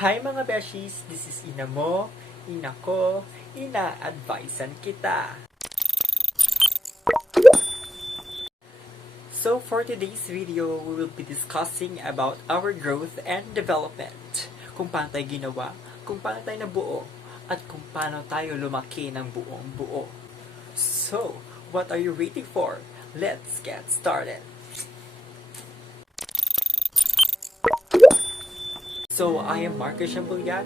Hi mga beshies, this is Ina mo, Ina ko, ina-advisean kita. So for today's video, we will be discussing about our growth and development. Kung paano tayo ginawa, kung paano tayo nabuo, at kung paano tayo lumaki ng buong buo. So, what are you waiting for? Let's get started! So, I am Marcus Chambulian,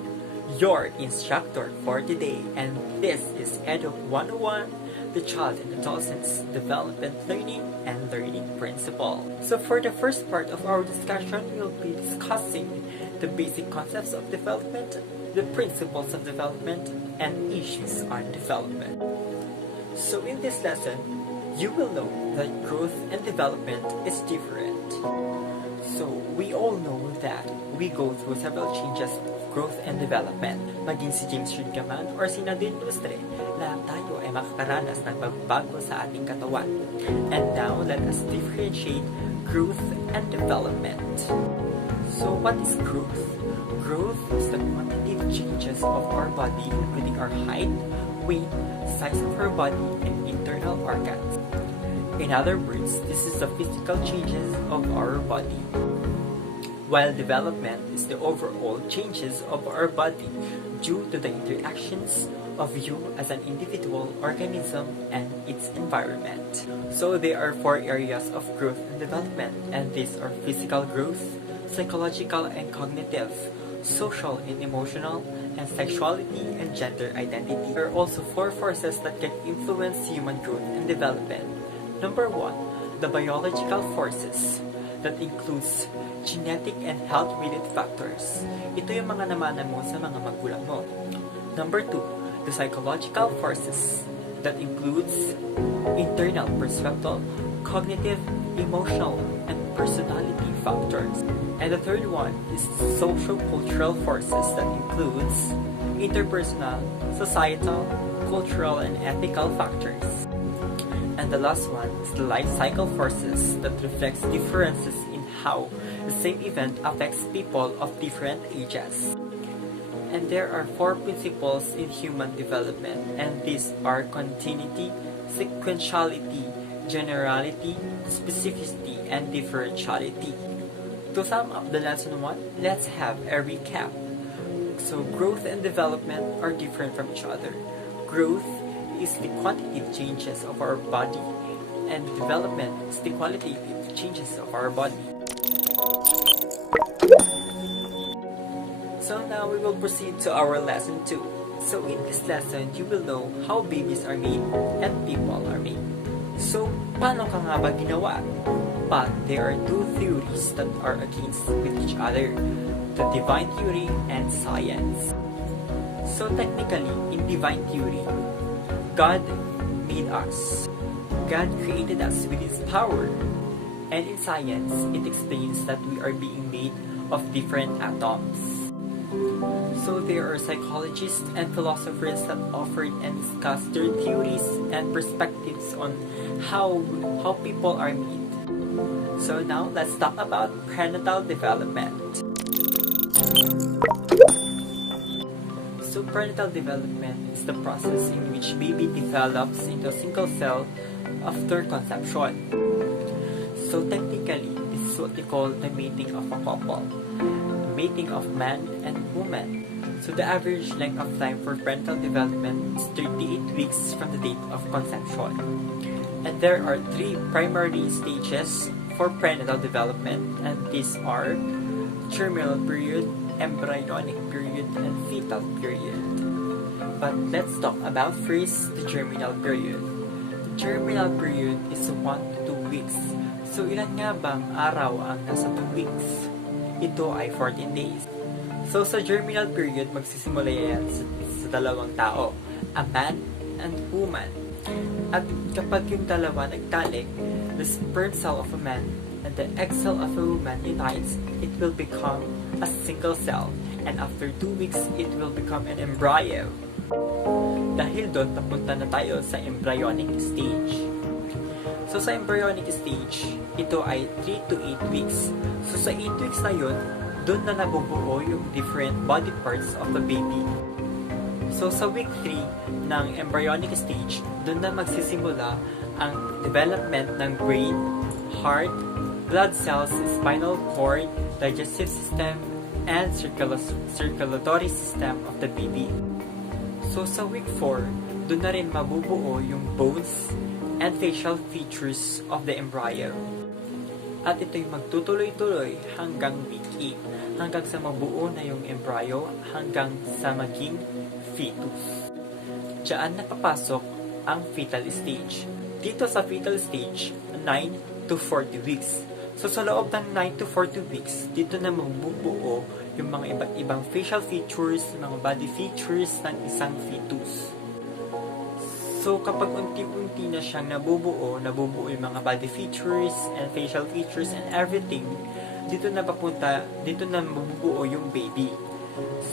your instructor for today, and this is Educ 101, the Child and Adolescence Development Learning and Learning Principle. So, for the first part of our discussion, we'll be discussing the basic concepts of development, the principles of development, and issues on development. So, in this lesson, you will know that growth and development is different. So, we all know that we go through several changes of growth and development. Maging si James Reed ka man or si Nadine Lustre, lahat tayo ay makakaranas ng pagbabago sa ating katawan. And now, let us differentiate growth and development. So, what is growth? Growth is the quantitative changes of our body, including our height, weight, size of our body, and internal organs. In other words, this is the physical changes of our body. While development is the overall changes of our body due to the interactions of you as an individual organism and its environment. So there are 4 areas of growth and development, and these are physical growth, psychological and cognitive, social and emotional, and sexuality and gender identity. There are also 4 forces that can influence human growth and development. Number 1, the biological forces. That includes genetic and health-related factors. Ito yung mga namana mo sa mga magulang mo. Number 2, the psychological forces. That includes internal perceptual, cognitive, emotional, and personality factors. And the third one is social-cultural forces that includes interpersonal, societal, cultural, and ethical factors. And the last one is the life cycle forces that reflects differences in how the same event affects people of different ages. And there are 4 principles in human development, and these are continuity, sequentiality, generality, specificity, and differentiality. To sum up the lesson 1, let's have a recap. So growth and development are different from each other. Growth is the quantitative changes of our body, and development is the qualitative changes of our body. So now we will proceed to our lesson 2. So in this lesson, you will know how babies are made and people are made. So, paano ka nga ba ginawa? But there are 2 theories that are against with each other, the divine theory and science. So technically, in divine theory, God made us. God created us with His power. And in science, it explains that we are being made of different atoms. So there are psychologists and philosophers that offered and discussed their theories and perspectives on how people are made. So now, let's talk about prenatal development. So prenatal development is the process in which baby develops into a single cell after conception. So technically, this is what they call the mating of a couple, the mating of man and woman. So the average length of time for prenatal development is 38 weeks from the date of conception. And there are 3 primary stages for prenatal development, and these are germinal period, embryonic period, and fetal period. But let's talk about first the germinal period. The germinal period is 1 to 2 weeks. So ilan nga bang araw ang nasa 2 weeks? Ito ay 14 days. So sa germinal period, magsisimula yan sa dalawang tao, a man and woman. At kapag yung dalawa nagtalik, the sperm cell of a man and the egg cell of a woman unites, it will become a single cell, and after 2 weeks, it will become an embryo. Dahil doon, napunta na tayo sa embryonic stage. So sa embryonic stage, ito ay 3 to 8 weeks. So sa 8 weeks na yun, dun na nabubuo yung different body parts of the baby. So sa week 3 ng embryonic stage, dun na magsisimula ang development ng brain, heart, blood cells, spinal cord, digestive system, and circulatory system of the baby. So sa week 4, dun na rin mabubuo yung bones and facial features of the embryo. At ito'y magtutuloy-tuloy hanggang week 8, hanggang sa mabuo na yung embryo, hanggang sa maging fetus. Diyan napapasok ang fetal stage. Dito sa fetal stage, 9 to 40 weeks. So sa loob ng 9 to 40 weeks, dito na mabubuo yung mga iba't ibang facial features, mga body features ng isang fetus. So kapag unti-unti na siyang nabubuo yung mga body features and facial features and everything, dito na mabubuo yung baby.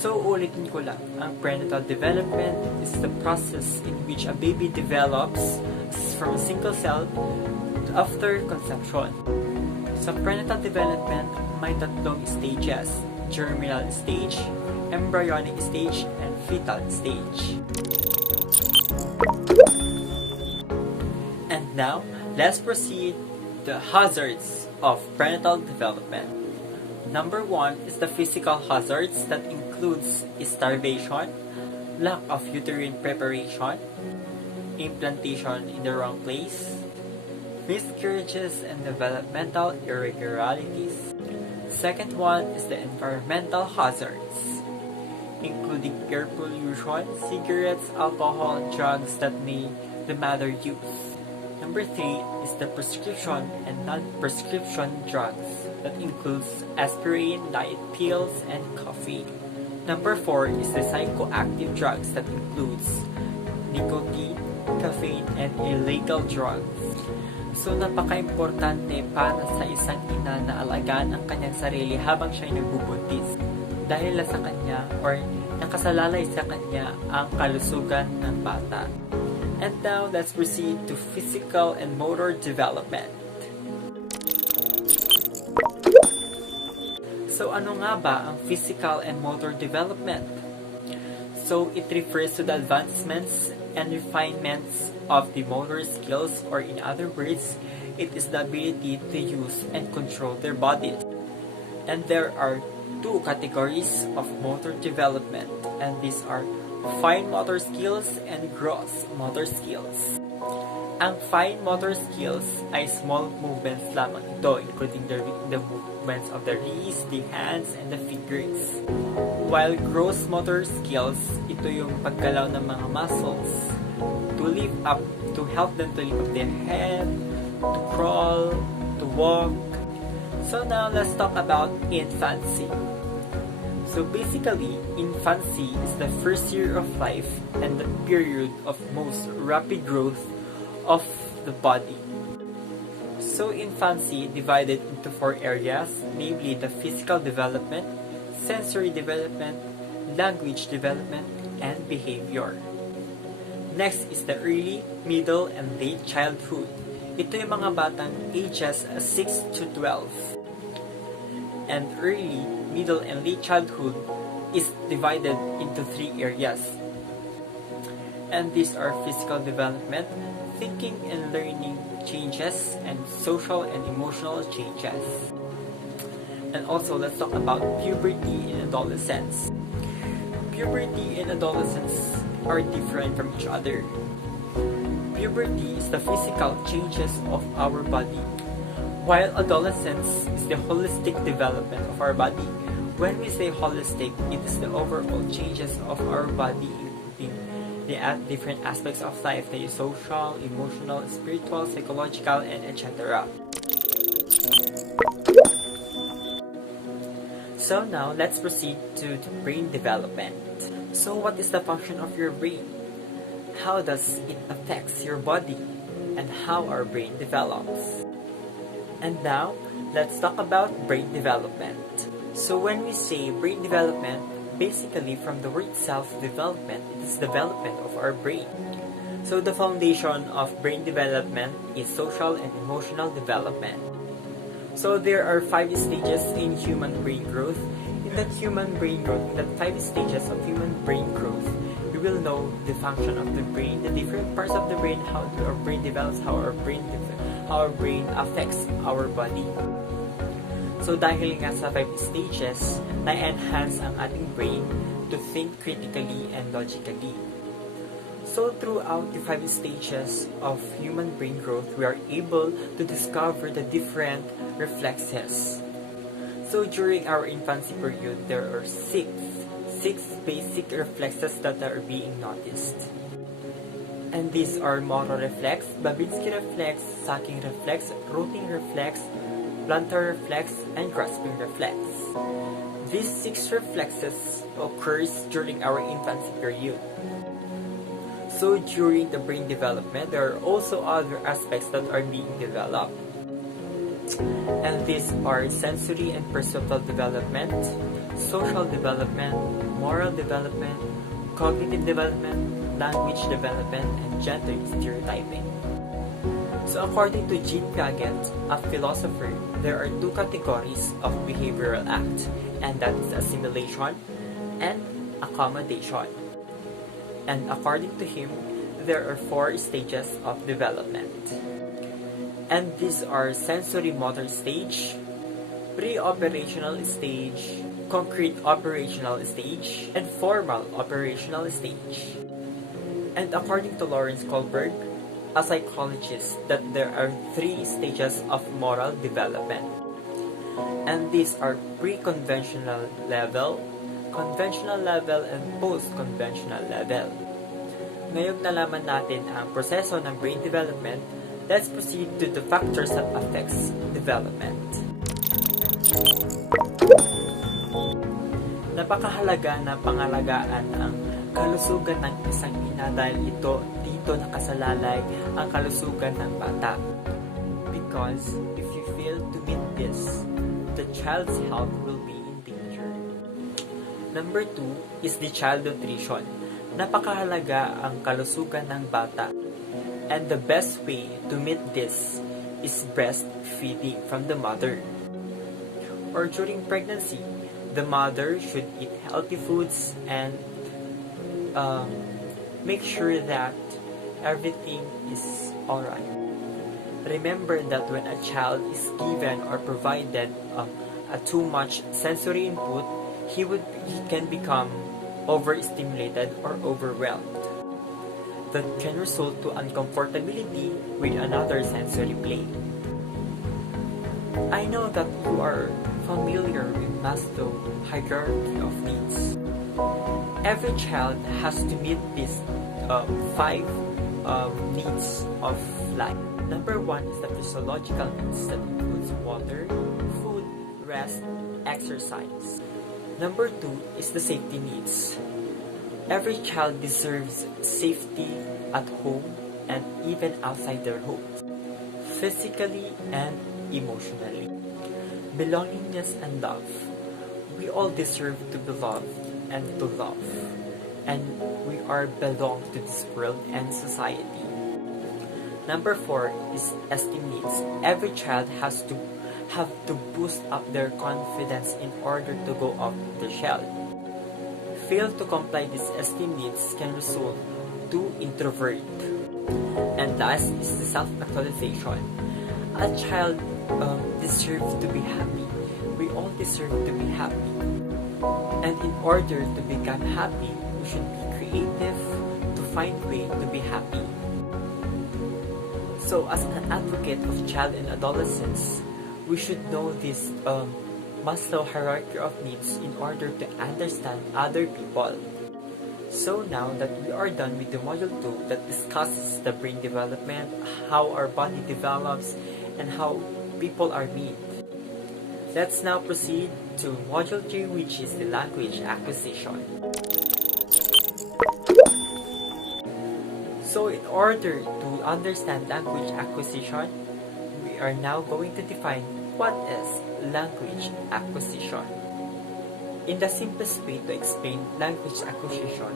So ulitin ko lang, ang prenatal development is the process in which a baby develops from a single cell after conception. Sa prenatal development, may tatlong stages: germinal stage, embryonic stage, and fetal stage. And now, let's proceed to the hazards of prenatal development. Number 1 is the physical hazards that includes starvation, lack of uterine preparation, implantation in the wrong place, miscarriages and developmental irregularities. Second one is the environmental hazards, including air pollution, cigarettes, alcohol, drugs that the mother use. Number 3 is the prescription and non-prescription drugs that includes aspirin, diet pills, and coffee. Number 4 is the psychoactive drugs that includes nicotine, caffeine, and illegal drugs. So napaka-importante para sa isang ina na alagaan ang kanyang sarili habang siya'y nagbubuntis, dahil sa kanya or nakasalalay sa kanya ang kalusugan ng bata. And now, let's proceed to physical and motor development. So ano nga ba ang physical and motor development? So it refers to the advancements and refinements of the motor skills, or in other words, it is the ability to use and control their bodies. And there are two categories of motor development, and these are fine motor skills and gross motor skills. Ang fine motor skills ay small movements lamang ito, including the movements of the wrists, the hands, and the fingers. While gross motor skills, ito yung paggalaw ng mga muscles to help them to lift up their head, to crawl, to walk. So now let's talk about infancy. So basically, infancy is the first year of life and the period of most rapid growth of the body. So infancy divided into 4 areas, namely the physical development, sensory development, language development, and behavior. Next is the early, middle, and late childhood. Ito yung mga batang ages 6 to 12. And early, middle, and late childhood is divided into 3 areas. And these are physical development, thinking and learning changes, and social and emotional changes. And also, let's talk about puberty and adolescence. Puberty and adolescence are different from each other. Puberty is the physical changes of our body, while adolescence is the holistic development of our body. When we say holistic, it is the overall changes of our body, including the different aspects of life, that is social, emotional, spiritual, psychological, and etc. So now, let's proceed to the brain development. So what is the function of your brain? How does it affect your body? And how our brain develops? And now, let's talk about brain development. So when we say brain development, basically from the word itself, development, it is development of our brain. So the foundation of brain development is social and emotional development. So there are 5 stages in human brain growth, In that human brain growth, in that 5 stages of human brain growth, we will know the function of the brain, the different parts of the brain, how our brain develops, how our brain affects our body. So dahil nga sa 5 stages, na-enhance ang ating brain to think critically and logically. So throughout the 5 stages of human brain growth, we are able to discover the different reflexes. So during our infancy period, there are six basic reflexes that are being noticed. And these are motor reflex, Babinski reflex, sucking reflex, rooting reflex, plantar reflex, and grasping reflex. These 6 reflexes occurs during our infancy period. So during the brain development, there are also other aspects that are being developed. And these are sensory and perceptual development, social development, moral development, cognitive development, language development, and gender stereotyping. So according to Jean Piaget, a philosopher, there are 2 categories of behavioral act, and that is assimilation and accommodation. And according to him, there are 4 stages of development. And these are sensory motor stage, pre-operational stage, concrete operational stage, and formal operational stage. And according to Lawrence Kohlberg, a psychologist, that there are 3 stages of moral development. And these are pre-conventional level, conventional level, and post-conventional level. Ngayong nalaman natin ang proseso ng brain development, let's proceed to the factors that affects development. Napakahalaga na pangalagaan ang kalusugan ng isang ina dahil dito nakasalalay ang kalusugan ng bata. Because if you fail to meet this, the child's health will be in danger. Number 2 is the child nutrition. Napakahalaga ang kalusugan ng bata. And the best way to meet this is breastfeeding from the mother. Or during pregnancy, the mother should eat healthy foods and make sure that everything is alright. Remember that when a child is given or provided a too much sensory input, he can become overstimulated or overwhelmed. That can result to uncomfortability with another sensory play. I know that you are familiar with Maslow's hierarchy of needs. Every child has to meet these 5 needs of life. Number 1 is the physiological needs that includes water, food, rest, exercise. Number 2 is the safety needs. Every child deserves safety at home and even outside their homes, physically and emotionally. Belongingness and love. We all deserve to be loved and to love, and we are belong to this world and society. Number 4 is esteem needs. Every child has to have to boost up their confidence in order to go off the shell. Fail to comply these esteem needs can result to introvert. And last is the self-actualization. A child deserves to be happy. We all deserve to be happy. And in order to become happy, we should be creative to find way to be happy. So as an advocate of child and adolescence, we should know this Maslow hierarchy of needs in order to understand other people. So now that we are done with the module 2 that discusses the brain development, how our body develops, and how people are made, let's now proceed to module 3, which is the language acquisition. So in order to understand language acquisition, we are now going to define what is language acquisition. In the simplest way to explain language acquisition,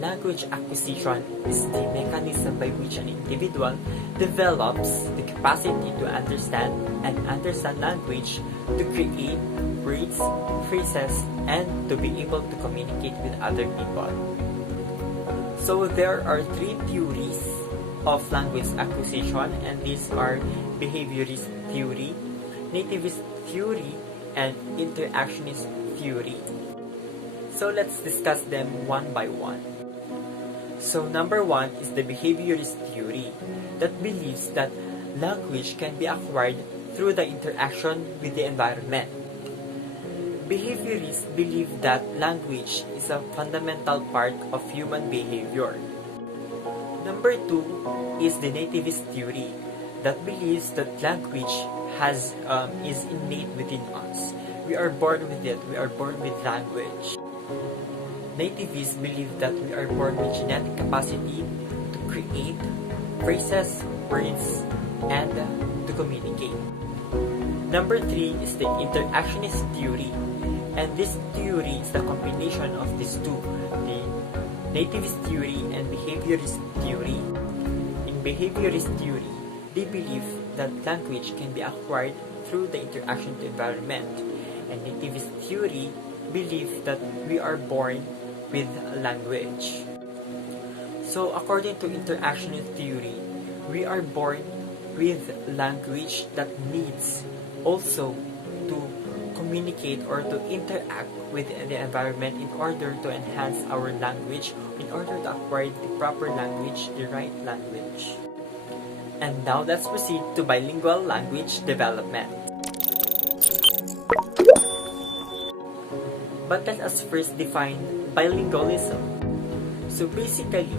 Language acquisition is the mechanism by which an individual develops the capacity to understand and understand language, to create words, phrases, and to be able to communicate with other people. So there are three theories of language acquisition, and these are behaviorist theory, nativist theory, and interactionist theory. So let's discuss them one by one. So number one is the behaviorist theory that believes that language can be acquired through the interaction with the environment. Behaviorists believe that language is a fundamental part of human behavior. Number two is the nativist theory that believes that language is innate within us. We are born with it. We are born with language. Nativists believe that we are born with genetic capacity to create phrases, words, and to communicate. Number three is the interactionist theory, and this theory is the combination of these two, the nativist theory and behaviorist theory. In behaviorist theory, they believe that language can be acquired through the interaction with the environment, and nativist theory believe that we are born with language. So according to interactionist theory, we are born with language that needs also to communicate or to interact with the environment in order to enhance our language, in order to acquire the proper language, the right language. And now let's proceed to bilingual language development. But let us first define bilingualism. So basically,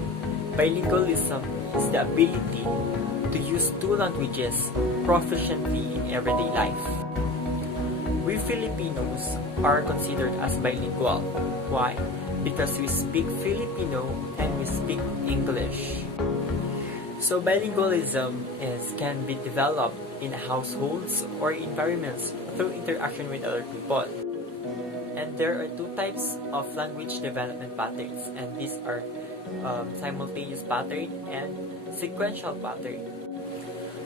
bilingualism is the ability to use two languages proficiently in everyday life. We Filipinos are considered as bilingual. Why? Because we speak Filipino and we speak English. So bilingualism can be developed in households or environments through interaction with other people. And there are two types of language development patterns, and these are simultaneous pattern and sequential pattern.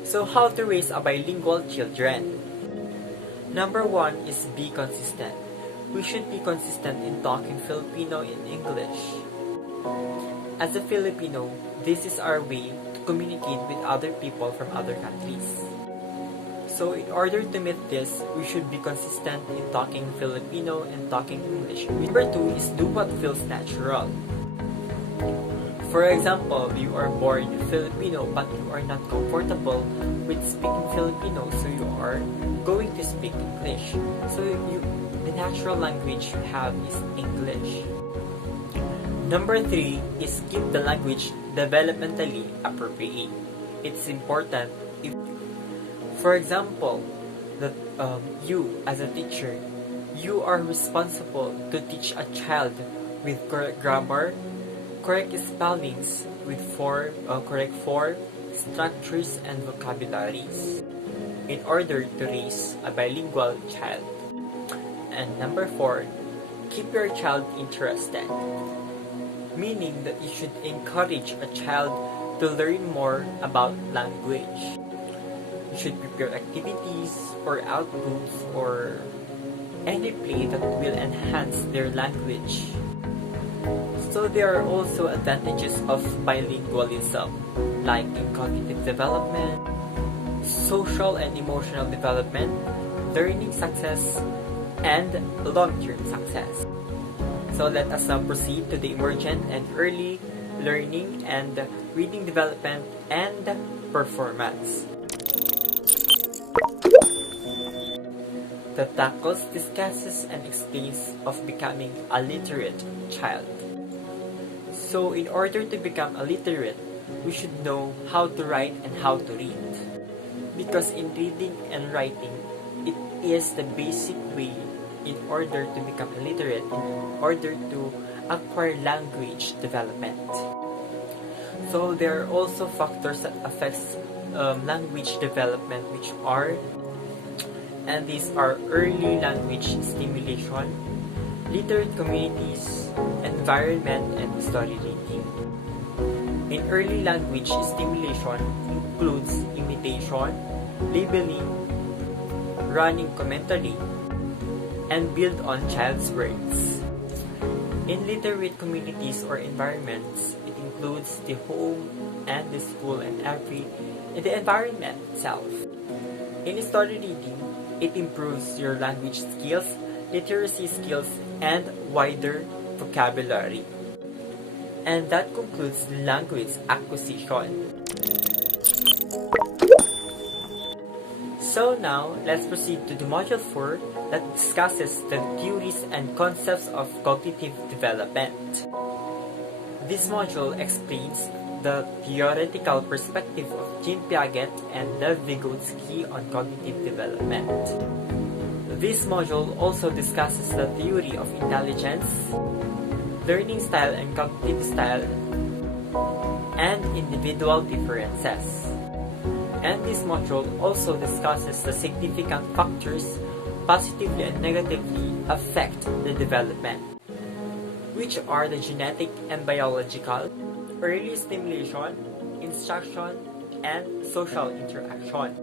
So how to raise a bilingual children? Number one is be consistent. We should be consistent in talking Filipino in English. As a Filipino, this is our way to communicate with other people from other countries. So in order to meet this, we should be consistent in talking Filipino and talking English. Number two is do what feels natural. For example, you are born Filipino but you are not comfortable with speaking Filipino, so you are going to speak English. So the natural language you have is English. Number three is keep the language developmentally appropriate. It's important if, for example, that you as a teacher, you are responsible to teach a child with correct grammar, correct spellings, with correct form, structures, and vocabularies in order to raise a bilingual child. And number four, keep your child interested, meaning that you should encourage a child to learn more about language. You should prepare activities or outputs or any play that will enhance their language. So there are also advantages of bilingualism, like in cognitive development, social and emotional development, learning success, and long-term success. So let us now proceed to the emergent and early learning and reading development and performance. That tackles, discusses, and explains of becoming a literate child. So in order to become a literate, we should know how to write and how to read. Because in reading and writing, it is the basic way in order to become a literate, in order to acquire language development. So there are also factors that affects language development, which are, and these are early language stimulation, literate communities, and environment, and story reading. In early language stimulation includes imitation, labeling, running commentary, and build on child's words. In literate communities or environments, it includes the home and the school and the environment itself. In story reading, it improves your language skills, literacy skills, and wider vocabulary. And that concludes language acquisition. So now, let's proceed to the Module 4 that discusses the theories and concepts of cognitive development. This module explains the theoretical perspective of Jean Piaget and Lev Vygotsky on cognitive development. This module also discusses the theory of intelligence, learning style and cognitive style, and individual differences. And this module also discusses the significant factors positively and negatively affect the development, which are the genetic and biological, early stimulation, instruction, and social interaction.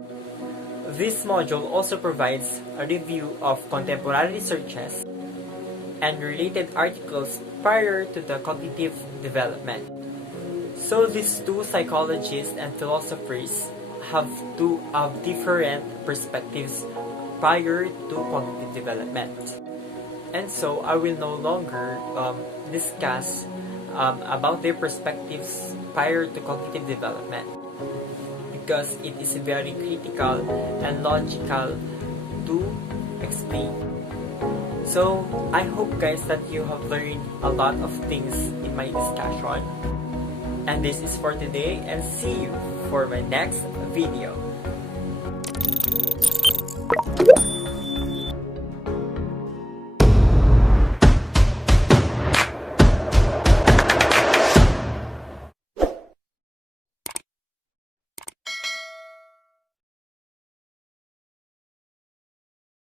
This module also provides a review of contemporary researches and related articles prior to the cognitive development. So these two psychologists and philosophers have different perspectives prior to cognitive development. And so I will no longer discuss about their perspectives prior to cognitive development, because it is very critical and logical to explain. So I hope guys that you have learned a lot of things in my discussion. And this is for today, and see you for my next video.